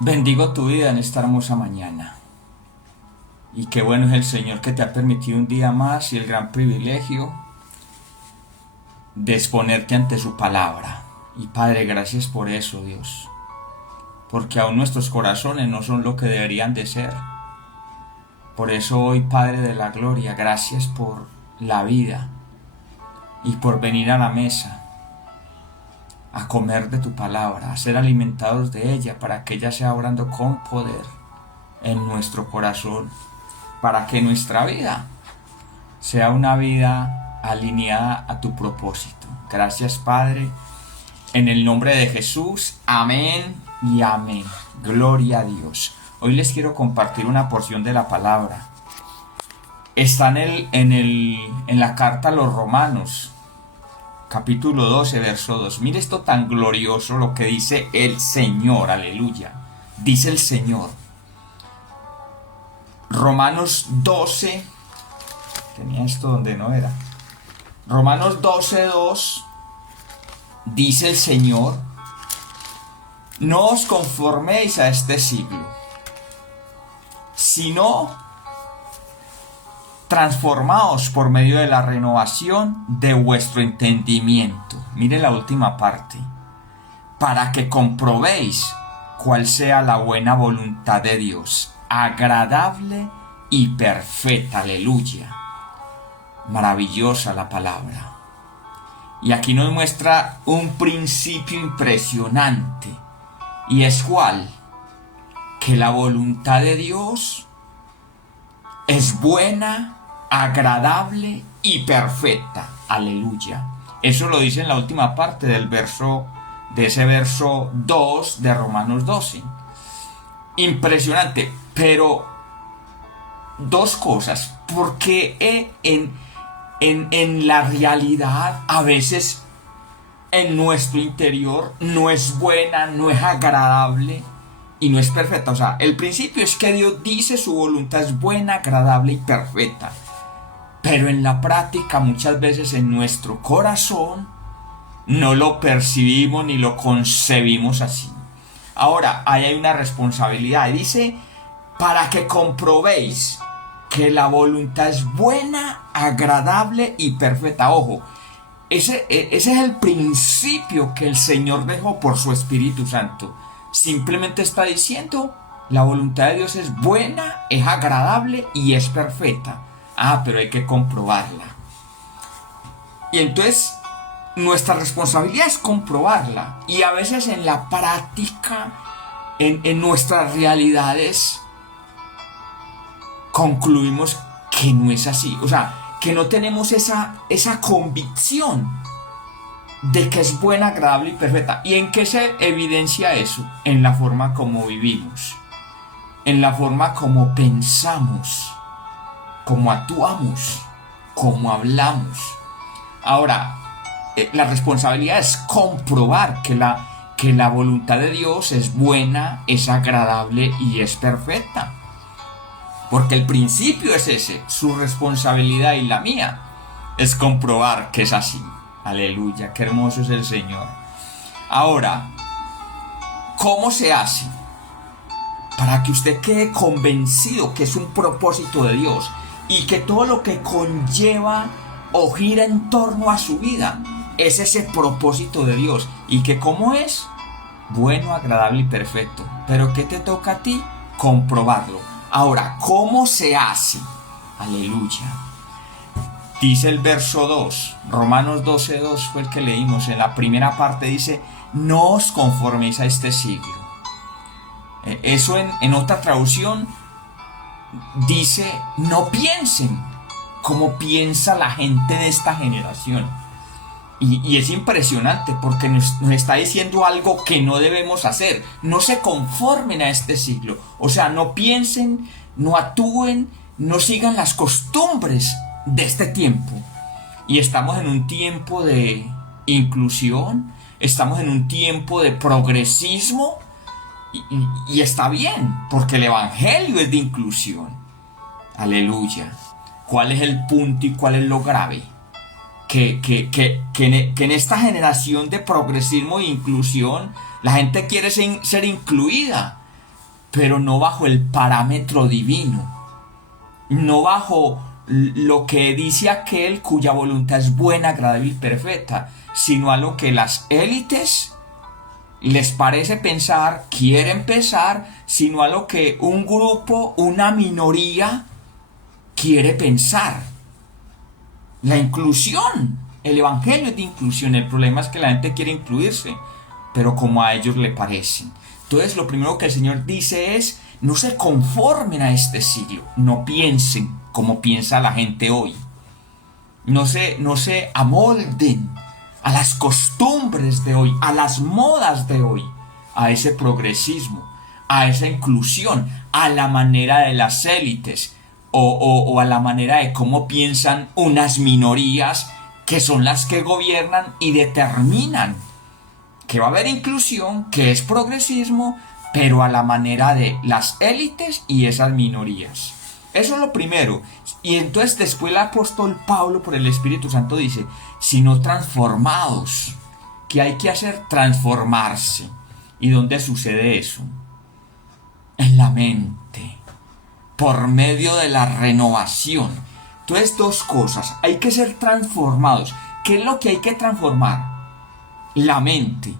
Bendigo tu vida en esta hermosa mañana. Y qué bueno es el Señor que te ha permitido un día más y el gran privilegio de exponerte ante su palabra. Y Padre, gracias por eso, Dios. Porque aún nuestros corazones no son lo que deberían de ser. Por eso hoy, Padre de la gloria, gracias por la vida y por venir a la mesa a comer de tu palabra, a ser alimentados de ella, para que ella sea obrando con poder en nuestro corazón, para que nuestra vida sea una vida alineada a tu propósito. Gracias, Padre, en el nombre de Jesús, amén y amén. Gloria a Dios. Hoy les quiero compartir una porción de la palabra. Está en la carta a los Romanos, capítulo 12, verso 2. Mire esto tan glorioso, lo que dice el Señor, aleluya. Dice el Señor. Romanos 12, tenía esto donde no era. Romanos 12, 2, dice el Señor: no os conforméis a este siglo, sino transformaos por medio de la renovación de vuestro entendimiento. Mire la última parte. Para que comprobéis cuál sea la buena voluntad de Dios, agradable y perfecta. Aleluya. Maravillosa la palabra. Y aquí nos muestra un principio impresionante. Y es cuál: que la voluntad de Dios es buena, agradable y perfecta. Aleluya. Eso lo dice en la última parte de ese verso 2 de Romanos 12. Impresionante. Pero dos cosas. Porque en la realidad a veces en nuestro interior no es buena, no es agradable y no es perfecta. O sea, el principio es que Dios dice su voluntad es buena, agradable y perfecta. Pero en la práctica muchas veces en nuestro corazón no lo percibimos ni lo concebimos así. Ahora, ahí hay una responsabilidad. Dice: para que comprobéis que la voluntad es buena, agradable y perfecta. Ojo, ese es el principio que el Señor dejó por su Espíritu Santo. Simplemente está diciendo: la voluntad de Dios es buena, es agradable y es perfecta. Pero hay que comprobarla. Y entonces nuestra responsabilidad es comprobarla. Y a veces en la práctica, en nuestras realidades, concluimos que no es así. O sea, que no tenemos esa convicción de que es buena, agradable y perfecta. ¿Y en qué se evidencia eso? En la forma como vivimos, en la forma como pensamos, como actuamos, como hablamos. Ahora, la responsabilidad es comprobar que la voluntad de Dios es buena, es agradable y es perfecta. Porque el principio es ese. Su responsabilidad y la mía es comprobar que es así. Aleluya, qué hermoso es el Señor. Ahora, ¿cómo se hace? Para que usted quede convencido que es un propósito de Dios y que todo lo que conlleva o gira en torno a su vida es ese propósito de Dios. ¿Y que cómo es? Bueno, agradable y perfecto. ¿Pero qué te toca a ti? Comprobarlo. Ahora, ¿cómo se hace? Aleluya. Dice el verso 2, Romanos 12, 2 fue el que leímos. En la primera parte dice: no os conforméis a este siglo. Eso en otra traducción dice: no piensen como piensa la gente de esta generación. Y es impresionante porque nos está diciendo algo que no debemos hacer. No se conformen a este siglo. O sea, no piensen, no actúen, no sigan las costumbres de este tiempo. Y estamos en un tiempo de inclusión, estamos en un tiempo de progresismo, y está bien, porque el evangelio es de inclusión. Aleluya. ¿Cuál es el punto y cuál es lo grave? que en esta generación de progresismo e inclusión la gente quiere ser incluida, pero no bajo el parámetro divino, no bajo lo que dice aquel cuya voluntad es buena, agradable y perfecta, sino a lo que las élites les parece pensar, quieren pensar, sino a lo que un grupo, una minoría quiere pensar. La inclusión, el evangelio es de inclusión, el problema es que la gente quiere incluirse, pero como a ellos le parecen. Entonces lo primero que el Señor dice es, no se conformen a este siglo, no piensen como piensa la gente hoy, no se amolden a las costumbres de hoy, a las modas de hoy, a ese progresismo, a esa inclusión, a la manera de las élites o a la manera de cómo piensan unas minorías que son las que gobiernan y determinan que va a haber inclusión, que es progresismo, pero a la manera de las élites y esas minorías. Eso es lo primero. Y entonces después el apóstol Pablo por el Espíritu Santo dice, sino transformados. ¿Qué hay que hacer? Transformarse. ¿Y dónde sucede eso? En la mente, por medio de la renovación. Entonces, dos cosas. Hay que ser transformados. ¿Qué es lo que hay que transformar? La mente.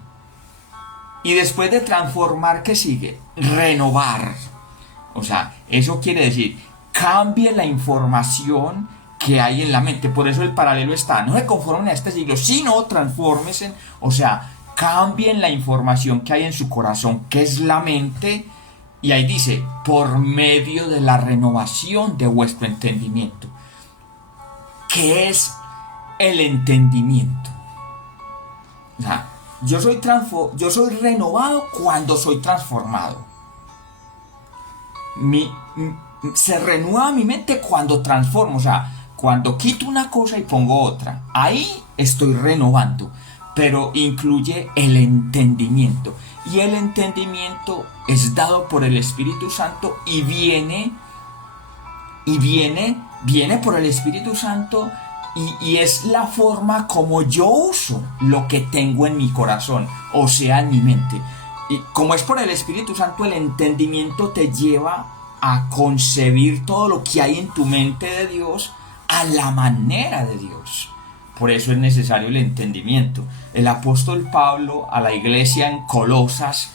Y después de transformar, ¿qué sigue? Renovar. O sea, eso quiere decir, cambie la información que hay en la mente. Por eso el paralelo está, no se conformen a este siglo, sino transfórmense. O sea, cambien la información que hay en su corazón, que es la mente. Y ahí dice, por medio de la renovación de vuestro entendimiento. ¿Qué es el entendimiento? O sea, yo soy renovado cuando soy transformado. Se renueva mi mente cuando transformo, o sea, cuando quito una cosa y pongo otra. Ahí estoy renovando, pero incluye el entendimiento. Y el entendimiento es dado por el Espíritu Santo y viene por el Espíritu Santo y es la forma como yo uso lo que tengo en mi corazón, o sea, en mi mente. Y como es por el Espíritu Santo, el entendimiento te lleva a concebir todo lo que hay en tu mente de Dios a la manera de Dios. Por eso es necesario el entendimiento. El apóstol Pablo a la iglesia en Colosas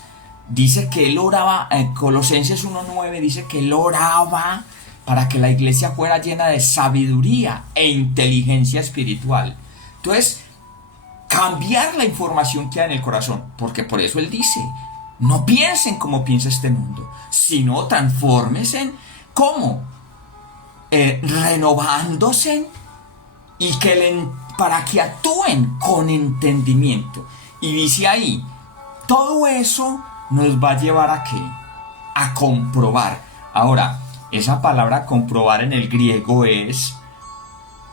dice que él oraba, en Colosenses 1:9 dice que él oraba para que la iglesia fuera llena de sabiduría e inteligencia espiritual. Entonces, cambiar la información que hay en el corazón, porque por eso él dice, no piensen como piensa este mundo, sino transfórmense. ¿Cómo? Renovándose y para que actúen con entendimiento. Y dice ahí, todo eso nos va a llevar ¿a qué? A comprobar. Ahora, esa palabra comprobar en el griego es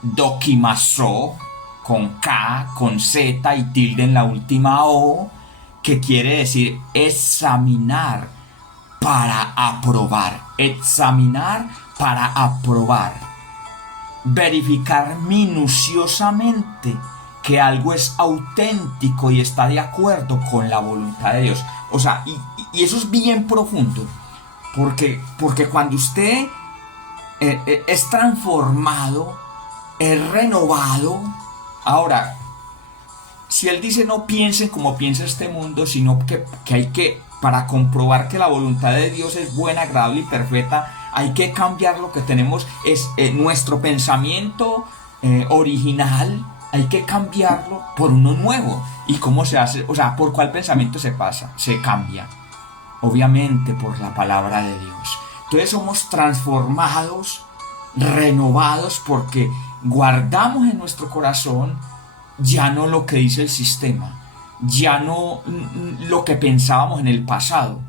dokimazo, con K, con Z y tilde en la última O, que quiere decir examinar para aprobar. Examinar para aprobar. Verificar minuciosamente que algo es auténtico y está de acuerdo con la voluntad de Dios. O sea, y eso es bien profundo, porque cuando usted es transformado, es renovado. Ahora, si él dice no piensen como piensa este mundo, sino que hay que, para comprobar que la voluntad de Dios es buena, agradable y perfecta, hay que cambiar lo que tenemos, es nuestro pensamiento original, hay que cambiarlo por uno nuevo. ¿Y cómo se hace? O sea, ¿por cuál pensamiento se pasa? Se cambia. Obviamente por la palabra de Dios. Entonces somos transformados, renovados, porque guardamos en nuestro corazón ya no lo que dice el sistema, ya no lo que pensábamos en el pasado.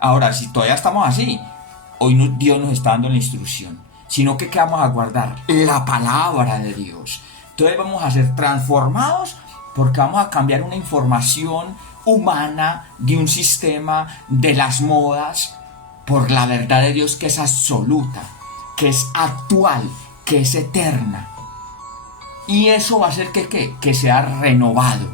Ahora, si todavía estamos así, hoy Dios nos está dando la instrucción, sino que ¿qué vamos a guardar? La palabra de Dios. Entonces vamos a ser transformados porque vamos a cambiar una información humana de un sistema, de las modas, por la verdad de Dios, que es absoluta, que es actual, que es eterna. Y eso va a hacer que sea renovado.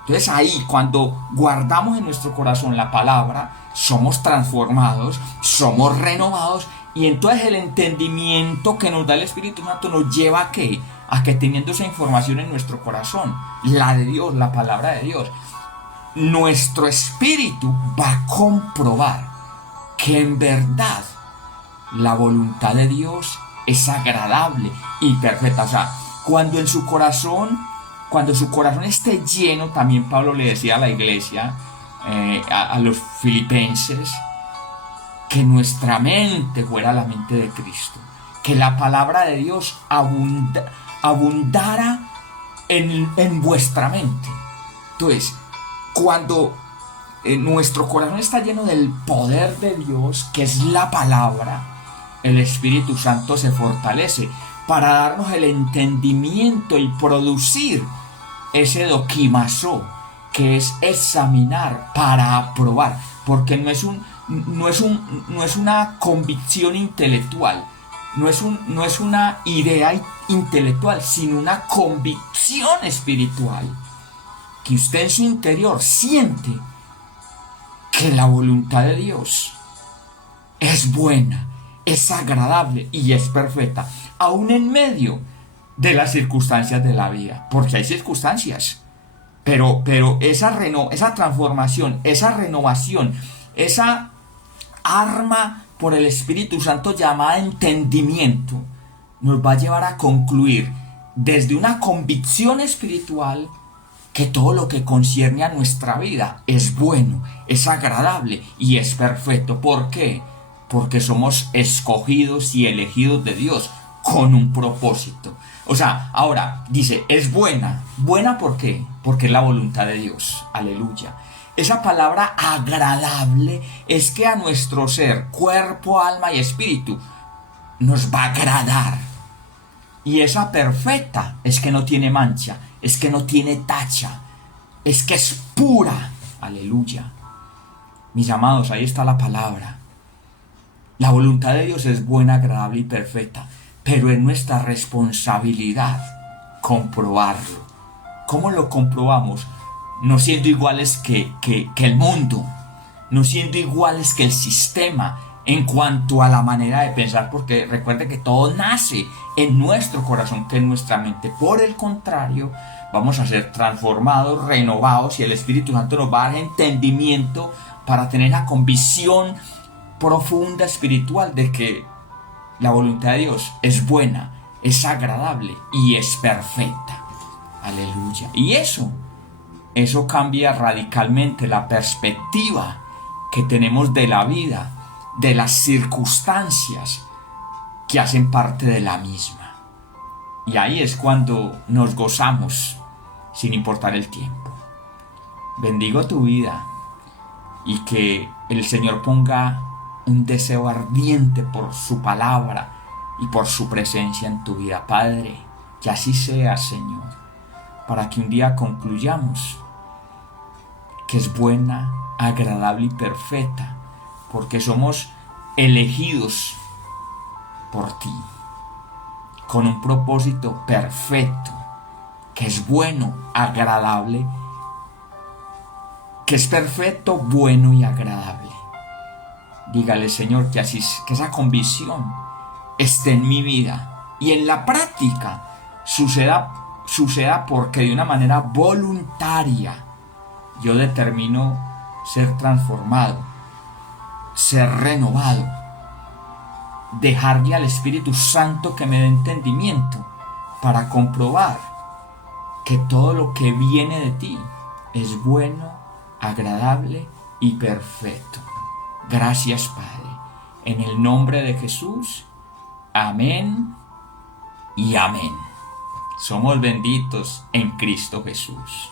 Entonces ahí, cuando guardamos en nuestro corazón la palabra, somos transformados, somos renovados, y entonces el entendimiento que nos da el Espíritu Santo nos lleva a que teniendo esa información en nuestro corazón, la de Dios, la palabra de Dios, nuestro espíritu va a comprobar que en verdad la voluntad de Dios es agradable y perfecta. O sea, cuando su corazón esté lleno, también Pablo le decía a la iglesia, a los filipenses, que nuestra mente fuera la mente de Cristo, que la palabra de Dios abundara en vuestra mente. Entonces, cuando nuestro corazón está lleno del poder de Dios, que es la palabra, el Espíritu Santo se fortalece para darnos el entendimiento y producir ese doquimazo, que es examinar para aprobar, porque no es una convicción intelectual, no es una idea intelectual, sino una convicción espiritual, que usted en su interior siente que la voluntad de Dios es buena, es agradable y es perfecta, aún en medio de las circunstancias de la vida, porque hay circunstancias, pero esa transformación, esa renovación, esa arma por el Espíritu Santo llamada entendimiento, nos va a llevar a concluir desde una convicción espiritual que todo lo que concierne a nuestra vida es bueno, es agradable y es perfecto. ¿Por qué? Porque somos escogidos y elegidos de Dios con un propósito. O sea, ahora dice, es buena. ¿Buena por qué? Porque es la voluntad de Dios. Aleluya. Esa palabra agradable es que a nuestro ser, cuerpo, alma y espíritu, nos va a agradar. Y esa perfecta es que no tiene mancha, es que no tiene tacha, es que es pura. Aleluya. Mis amados, ahí está la palabra. La voluntad de Dios es buena, agradable y perfecta, pero es nuestra responsabilidad comprobarlo. ¿Cómo lo comprobamos? No siendo iguales que el mundo, no siendo iguales que el sistema en cuanto a la manera de pensar, porque recuerde que todo nace en nuestro corazón, que en nuestra mente. Por el contrario, vamos a ser transformados, renovados, y el Espíritu Santo nos va a dar entendimiento para tener la convicción profunda espiritual de que la voluntad de Dios es buena, es agradable y es perfecta. Aleluya. Y eso cambia radicalmente la perspectiva que tenemos de la vida, de las circunstancias que hacen parte de la misma. Y ahí es cuando nos gozamos sin importar el tiempo. Bendigo tu vida y que el Señor ponga un deseo ardiente por su palabra y por su presencia en tu vida. Padre, que así sea, Señor, para que un día concluyamos que es buena, agradable y perfecta, porque somos elegidos por ti, con un propósito perfecto, que es bueno, agradable, que es perfecto, bueno y agradable. Dígale, Señor, que esa convicción esté en mi vida y en la práctica suceda porque de una manera voluntaria yo determino ser transformado, ser renovado, dejarle al Espíritu Santo que me dé entendimiento para comprobar que todo lo que viene de ti es bueno, agradable y perfecto. Gracias, Padre. En el nombre de Jesús. Amén y amén. Somos benditos en Cristo Jesús.